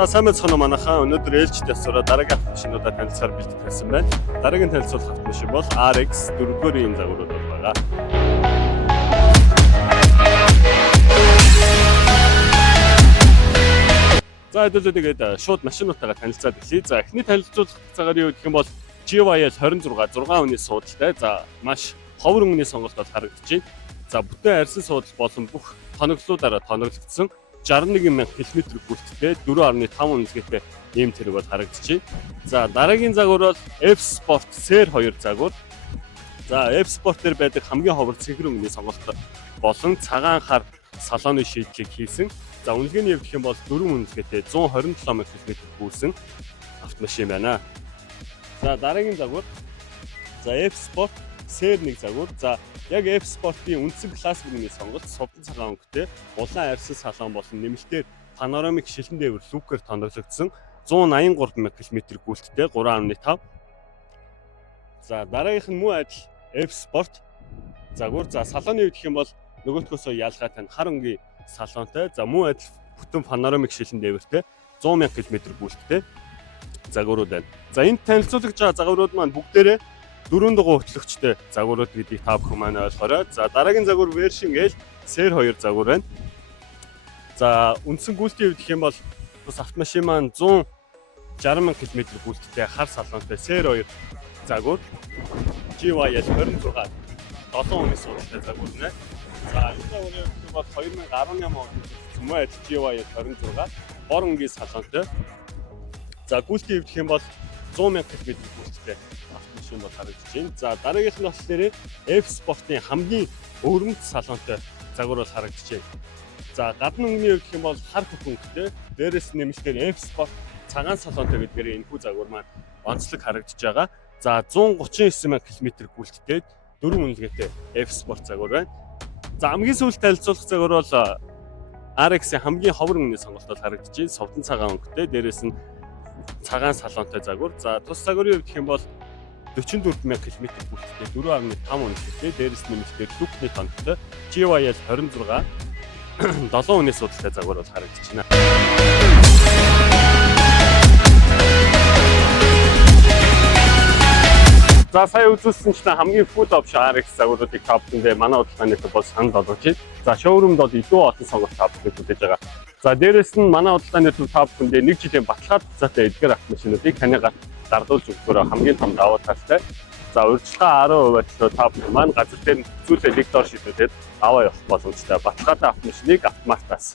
За сайн байцгаана уу манайхаа. Өнөөдөр ээлжид ясараа дараагийн автомашинуудаа танилцахаар бэлтгэсэн байна. Дараагийн танилцуулах автомашин бол RX 4-ийн загварууд байгаа. За хэдүүлээ тэгээд шууд машинуудтайгаа танилцаад эхлэе. За эхний танилцуулах цагаар юу гэх юм бол GYL 26 6 хүний суудалтай. За маш ховор өнгөний сонголт бол харагдаж байна. За бүтэн арьсан суудал болон бүх тоноглолуудаараа тоноглогдсон 61,000 км бүрттэй 4.5 үнэлгээтэй ийм тэрэг бол харагдаж байна. За дараагийн загвар бол F Sport SR2 загвар. За F Sport дээр байдаг хамгийн ховор цэнхэр өнгөний сонголт болон цагаан хар салооны шийдлийг хийсэн. За үнэлгээний хувьд гэх юм бол 4 үнэлгээтэй 127 км хүрсэн автомашин байна. За дараагийн загвар за F Sport SR1 загвар. За яг F Sport-ийн үндсэн класс бүрийн сонголт сувдан цагаан өнгөтэй улаан арьсан салон болон нэмэлтээр панорамик шилэн дээвэр лүкээр тоноглогдсон 183,000 км гүйлттэй 3.5. За дараагийнх нь мөн адил F Sport загвар. За салооны үед гэх юм бол нөгөөтгөөсөө ялгаатай тань хар өнгийн салонтой. За мөн адил бүтэн панорамик шилэн дээвэртэй 100,000 км гүйлттэй загварууд байна. За энд танилцуулж байгаа загварууд маань бүгдээрээ 4 дугаар хөтлөгчтэй загварууд гэдгийг та бүхэн маань ойлгоорой. За дараагийн загвар version L SR2 загвар байна. За үндсэн гүйлтийн хувьд гэх юм бол бас автомашин маань 160,000 км гүйлттэй хар салонтой SR2 загвар. GYL 26 7 оны суудалтай загвар нэ. За энэ загварын хувьд бол 2018 онд мөн адил GYL 26 бор өнгийн салонтой. За гүйлтийн хувьд гэх юм бол 100,000 км гүйлттэй автомашин бол харагдаж байна. За дараагийнх нь болохоор F Sport-ийн хамгийн өвөрмөц салонтой загвар бол харагдаж байна. За гадны өнгөний хувьд гэх юм бол хар хөхөнгөтэй. Дээрээс нэмэлтээр F Sport цагаан салонтой гэдгээр энэ хүү загвар маань онцлог харагдаж байгаа. За 139,000 км гүйлттэй 4 үнэлгээтэй F Sport загвар байна. За хамгийн сүүлд танилцуулах загвар бол RX-ийн хамгийн ховор өнгөний сонголт бол харагдаж байна. Сувдан цагаан өнгөтэй. Дээрээс нь цагаан салонтой загвар. За тус загварын хувьд гэх юм бол 44,000 км бүрттэй 4.5 үнэлгээтэй. Дээрээс нэмэлтээр лүкний тоногтой GYL 26 7 үний судалтай загвар бол харагдаж байна. За сая үзүүлсэнчлэн хамгийн full option RX загваруудыг та бүхэндээ манай удалдааны дээр бол санал болгож байна. За шоурумд бол илүү олон сонголт та бүхэнд хүлээж байгаа. За дээрэс нь манай удалдааны дээр та бүхэндээ 1 жилийн баталгаа хугацаатай эдгээр автомашинуудыг таны гарт дардуулж өгөхөөр хамгийн том давуу талтай. За урьдчилгаа 10% та бүхэн маань газар дээр зүйлээ лиг доор шийдвэрлээд аваа явах боломжтой. Баталгаатай автомашиныг автомартаас